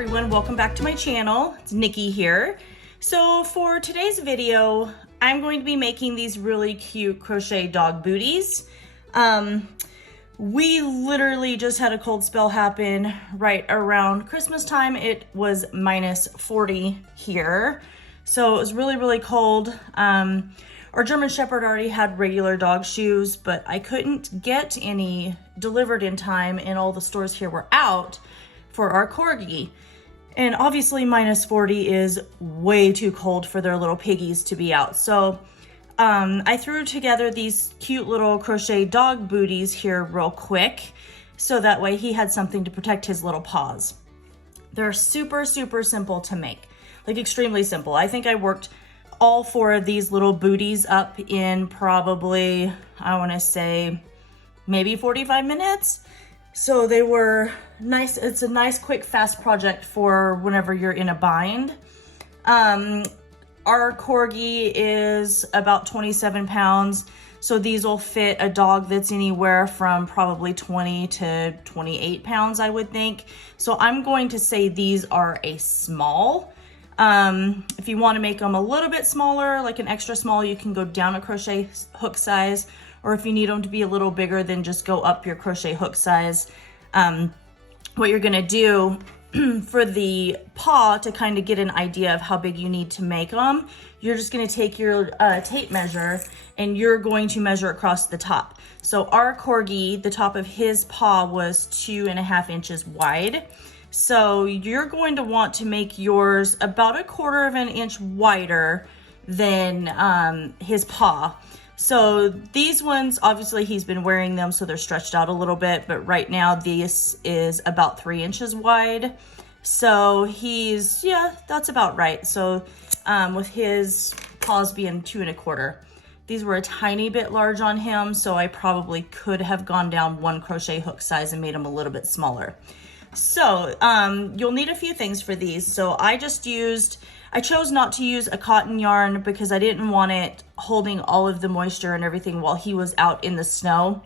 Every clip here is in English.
everyone, welcome back to my channel. It's Nikki here. So for today's video, I'm going to be making these really cute crochet dog booties. We literally just had a cold spell happen right around Christmas time. It was minus 40 here. So it was really cold. Our German Shepherd already had regular dog shoes, but I couldn't get any delivered in time and all the stores here were out for our corgi. And obviously minus 40 is way too cold for their little piggies to be out. So I threw together these cute little crochet dog booties here real quick. So that way he had something to protect his little paws. They're super simple to make, like extremely simple. I think I worked all 4 of these little booties up in probably, I want to say maybe 45 minutes. So they were nice. It's a nice, quick, fast project for whenever you're in a bind. Our corgi is about 27 pounds. So these will fit a dog that's anywhere from probably 20 to 28 pounds, I would think. So I'm going to say these are a small. If you want to make them a little bit smaller, like an extra small, you can go down a crochet hook size. Or if you need them to be a little bigger, then just go up your crochet hook size. What you're gonna do for the paw to kind of get an idea of how big you need to make them, you're just gonna take your tape measure and you're going to measure across the top. So our corgi, the top of his paw was 2.5 inches wide. So you're going to want to make yours about 1/4 inch wider than his paw. So these ones, obviously he's been wearing them, so they're stretched out a little bit, but right now this is about 3 inches wide. So he's, yeah, that's about right. So with his paws being 2.25, these were a tiny bit large on him, so I probably could have gone down 1 crochet hook size and made them a little bit smaller. So you'll need a few things for these. So I chose not to use a cotton yarn because I didn't want it holding all of the moisture and everything while he was out in the snow.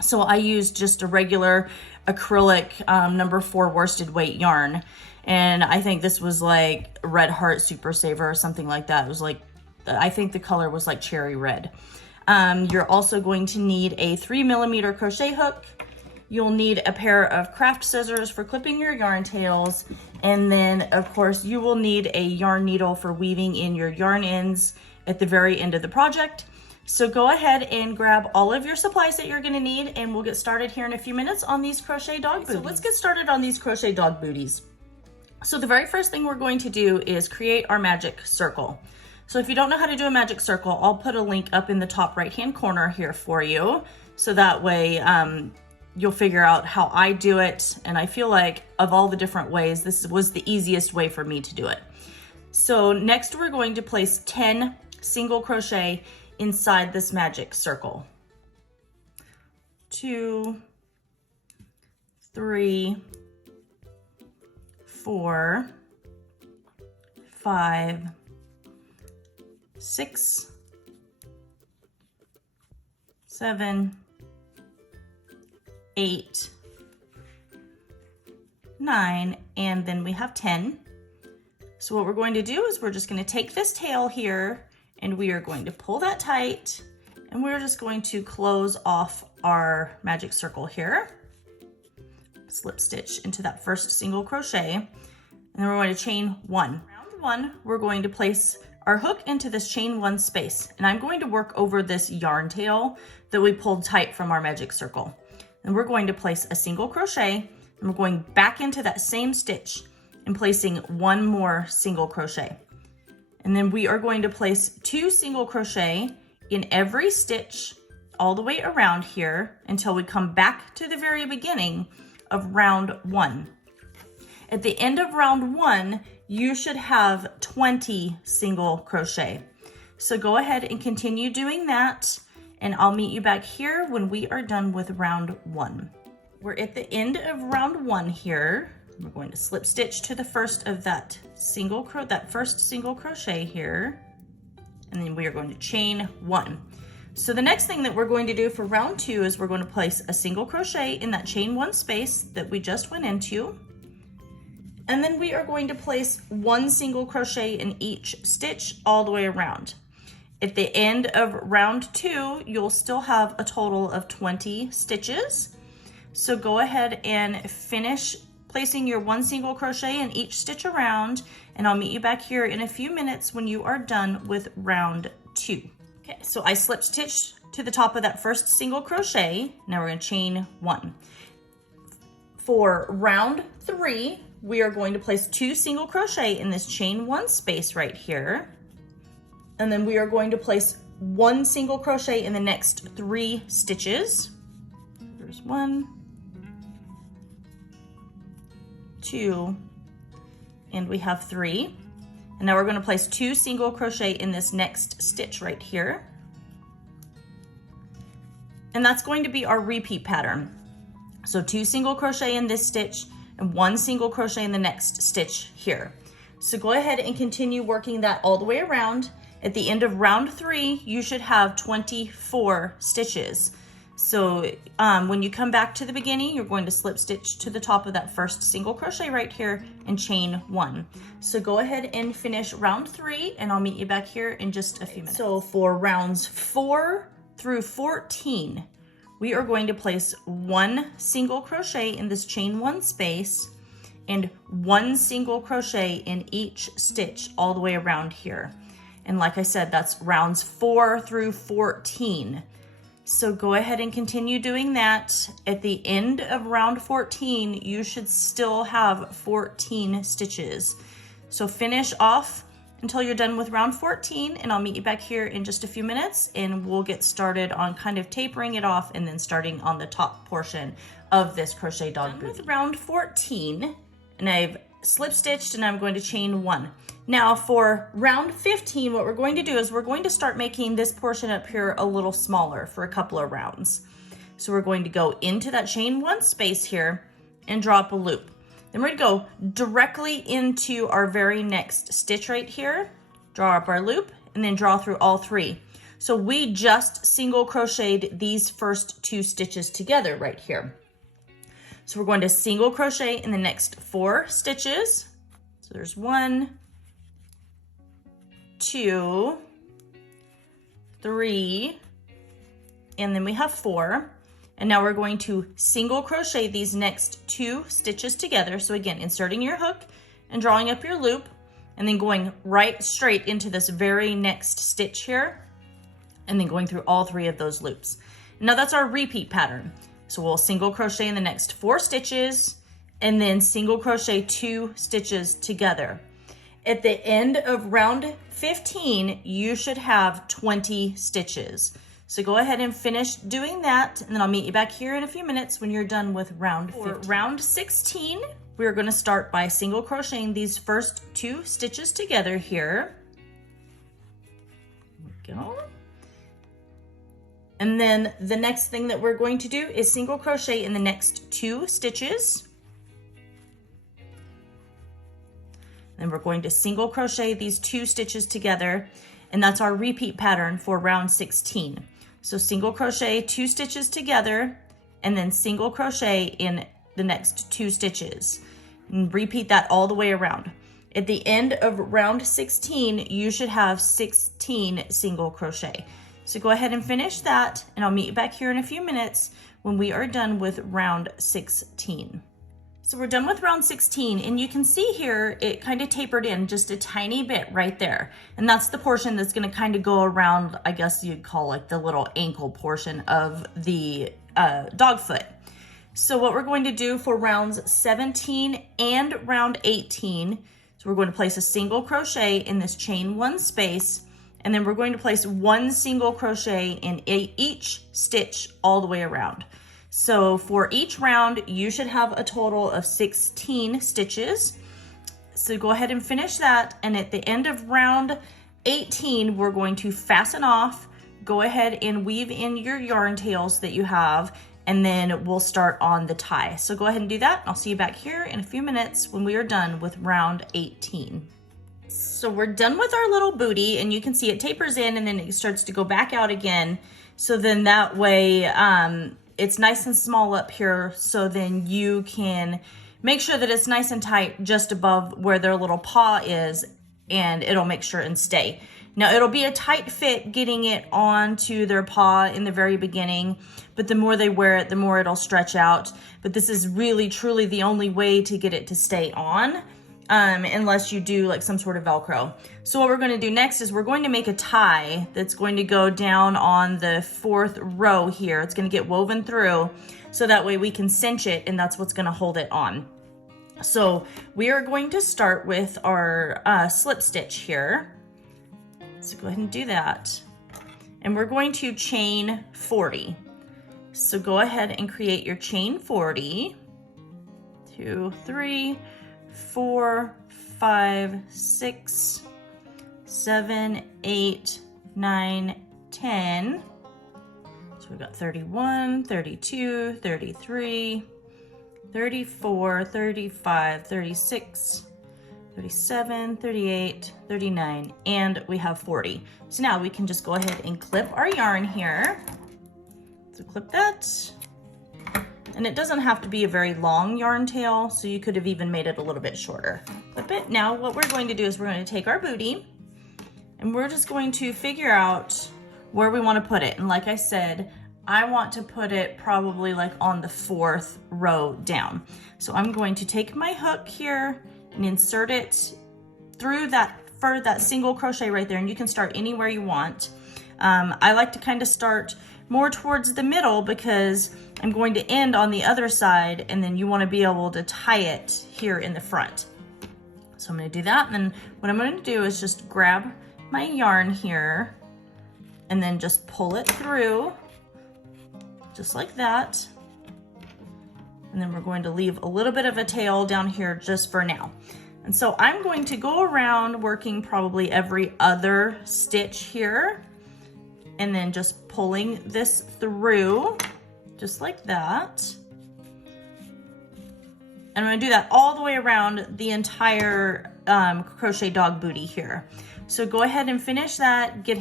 So I used just a regular acrylic number 4 worsted weight yarn. And I think this was like Red Heart Super Saver or something like that. It was like, I think the color was like cherry red. You're also going to need a 3mm crochet hook. You'll need a pair of craft scissors for clipping your yarn tails. And then of course you will need a yarn needle for weaving in your yarn ends at the very end of the project. So go ahead and grab all of your supplies that you're gonna need and we'll get started here in a few minutes on these crochet dog booties. So let's get started on these crochet dog booties. So the very first thing we're going to do is create our magic circle. So if you don't know how to do a magic circle, I'll put a link up in the top right-hand corner here for you. So that way, you'll figure out how I do it. And I feel like of all the different ways, this was the easiest way for me to do it. So next we're going to place 10 single crochet inside this magic circle. 2, 3, 4, 5, 6, 7, 8, 9, and then we have 10. So what we're going to do is we're just going to take this tail here and we are going to pull that tight and we're just going to close off our magic circle here. Slip stitch into that first single crochet and then we're going to chain 1. Round 1, we're going to place our hook into this chain 1 space and I'm going to work over this yarn tail that we pulled tight from our magic circle. And we're going to place a single crochet and we're going back into that same stitch and placing 1 more single crochet. And then we are going to place 2 single crochet in every stitch all the way around here until we come back to the very beginning of round 1. At the end of round 1, you should have 20 single crochet. So go ahead and continue doing that. And I'll meet you back here when we are done with round 1. We're at the end of round 1 here. We're going to slip stitch to the first of that first single crochet here. And then we are going to chain 1. So the next thing that we're going to do for round 2 is we're going to place a single crochet in that chain 1 space that we just went into. And then we are going to place 1 single crochet in each stitch all the way around. At the end of round 2, you'll still have a total of 20 stitches. So go ahead and finish placing your 1 single crochet in each stitch around, and I'll meet you back here in a few minutes when you are done with round 2. Okay, so I slip stitched to the top of that first single crochet. Now we're going to chain 1. For round 3, we are going to place 2 single crochet in this chain 1 space right here. And then we are going to place 1 single crochet in the next 3 stitches. There's 1, 2, and we have 3. And now we're going to place 2 single crochet in this next stitch right here. And that's going to be our repeat pattern. So 2 single crochet in this stitch and 1 single crochet in the next stitch here. So go ahead and continue working that all the way around. At the end of round 3, you should have 24 stitches. So when you come back to the beginning, you're going to slip stitch to the top of that first single crochet right here and chain 1. So go ahead and finish round 3, and I'll meet you back here in just a few minutes. So for rounds 4 through 14, we are going to place 1 single crochet in this chain 1 space and 1 single crochet in each stitch all the way around here. And like I said, that's rounds 4 through 14. So go ahead and continue doing that. At the end of round 14, you should still have 14 stitches. So finish off until you're done with round 14, and I'll meet you back here in just a few minutes, and we'll get started on kind of tapering it off and then starting on the top portion of this crochet dog booty. With round 14, and I've slip stitched and I'm going to chain 1. Now for round 15, what we're going to do is we're going to start making this portion up here a little smaller for a couple of rounds. So we're going to go into that chain 1 space here and drop a loop. Then we're going to go directly into our very next stitch right here, draw up our loop, and then draw through all 3. So we just single crocheted these first 2 stitches together right here. So we're going to single crochet in the next 4 stitches. So there's 1, 2, 3, and then we have 4. And now we're going to single crochet these next 2 stitches together. So again, inserting your hook and drawing up your loop, and then going right straight into this very next stitch here, and then going through all 3 of those loops. Now that's our repeat pattern. So we'll single crochet in the next 4 stitches, and then single crochet 2 stitches together. At the end of round 15, you should have 20 stitches. So go ahead and finish doing that, and then I'll meet you back here in a few minutes when you're done with round 15. For round 16, we're going to start by single crocheting these first 2 stitches together here. There we go. And then the next thing that we're going to do is single crochet in the next 2 stitches. Then we're going to single crochet these 2 stitches together, and that's our repeat pattern for round 16. So single crochet 2 stitches together, and then single crochet in the next 2 stitches. And repeat that all the way around. At the end of round 16, you should have 16 single crochet. So go ahead and finish that, and I'll meet you back here in a few minutes when we are done with round 16. So we're done with round 16, and you can see here it kind of tapered in just a tiny bit right there. And that's the portion that's going to kind of go around, I guess you'd call like the little ankle portion of the dog foot. So what we're going to do for rounds 17 and round 18, so we're going to place a single crochet in this chain 1 space, and then we're going to place 1 single crochet in each stitch all the way around. So for each round, you should have a total of 16 stitches. So go ahead and finish that. And at the end of round 18, we're going to fasten off. Go ahead and weave in your yarn tails that you have, and then we'll start on the tie. So go ahead and do that. I'll see you back here in a few minutes when we are done with round 18. So we're done with our little booty, and you can see it tapers in and then it starts to go back out again. So then that way, it's nice and small up here, so then you can make sure that it's nice and tight just above where their little paw is, and it'll make sure and stay. Now it'll be a tight fit getting it onto their paw in the very beginning, but the more they wear it, the more it'll stretch out. But this is really truly the only way to get it to stay on, unless you do like some sort of Velcro. So what we're going to do next is we're going to make a tie that's going to go down on the 4th row here. It's going to get woven through, so that way we can cinch it, and that's what's going to hold it on. So we are going to start with our slip stitch here. So go ahead and do that. And we're going to chain 40. So go ahead and create your chain 40. 2, 3, 4, 5, 6, 7, 8, 9, 10. So we've got 31, 32, 33, 34, 35, 36, 37, 38, 39, and we have 40. So now we can just go ahead and clip our yarn here. So clip that. And it doesn't have to be a very long yarn tail, so you could have even made it a little bit shorter. Clip it. Now what we're going to do is we're going to take our booty, and we're just going to figure out where we want to put it. And like I said, I want to put it probably like on the 4th row down. So I'm going to take my hook here and insert it through that single crochet right there, and you can start anywhere you want. I like to kind of start more towards the middle because I'm going to end on the other side, and then you want to be able to tie it here in the front. So I'm going to do that, and then what I'm going to do is just grab my yarn here and then just pull it through just like that. And then we're going to leave a little bit of a tail down here just for now. And so I'm going to go around working probably every other stitch here, and then just pulling this through just like that. And I'm going to do that all the way around the entire crochet dog booty here. So go ahead and finish that. Get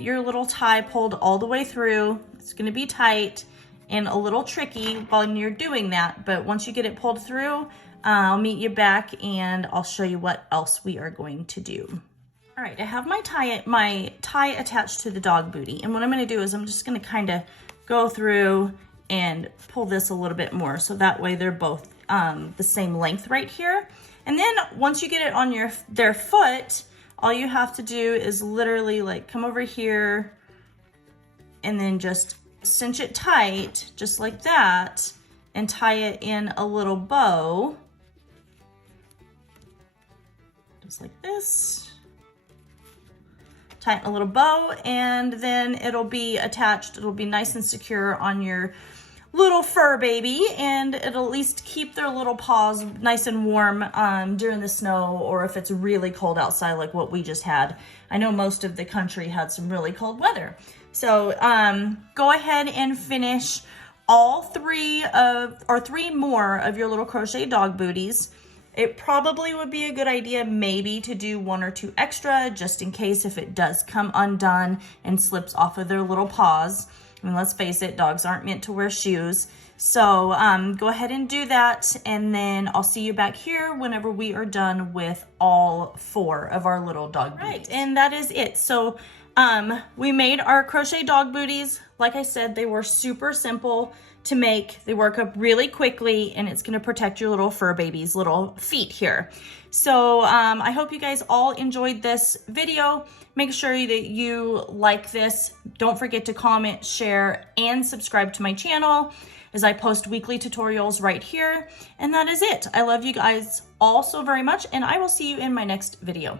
your little tie pulled all the way through. It's going to be tight and a little tricky while you're doing that, but once you get it pulled through, I'll meet you back and I'll show you what else we are going to do. All right, I have my tie attached to the dog booty, and what I'm going to do is I'm just going to kind of go through and pull this a little bit more, so that way they're both the same length right here. And then once you get it on their foot, all you have to do is literally like come over here and then just cinch it tight just like that and tie it in a little bow just like this. Tie it in a little bow, and then it'll be attached. It'll be nice and secure on your little fur baby, and it'll at least keep their little paws nice and warm during the snow, or if it's really cold outside like what we just had. I know most of the country had some really cold weather. So go ahead and finish all 3 more of your little crochet dog booties. It probably would be a good idea maybe to do 1 or 2 extra, just in case if it does come undone and slips off of their little paws. I mean, let's face it, dogs aren't meant to wear shoes. So go ahead and do that, and then I'll see you back here whenever we are done with all 4 of our little dog booties. Right, and that is it. So we made our crochet dog booties. Like I said, they were super simple to make. They work up really quickly, and it's going to protect your little fur baby's little feet here. So I hope you guys all enjoyed this video. Make sure that you like this. Don't forget to comment, share, and subscribe to my channel, as I post weekly tutorials right here. And that is it. I love you guys all so very much, and I will see you in my next video.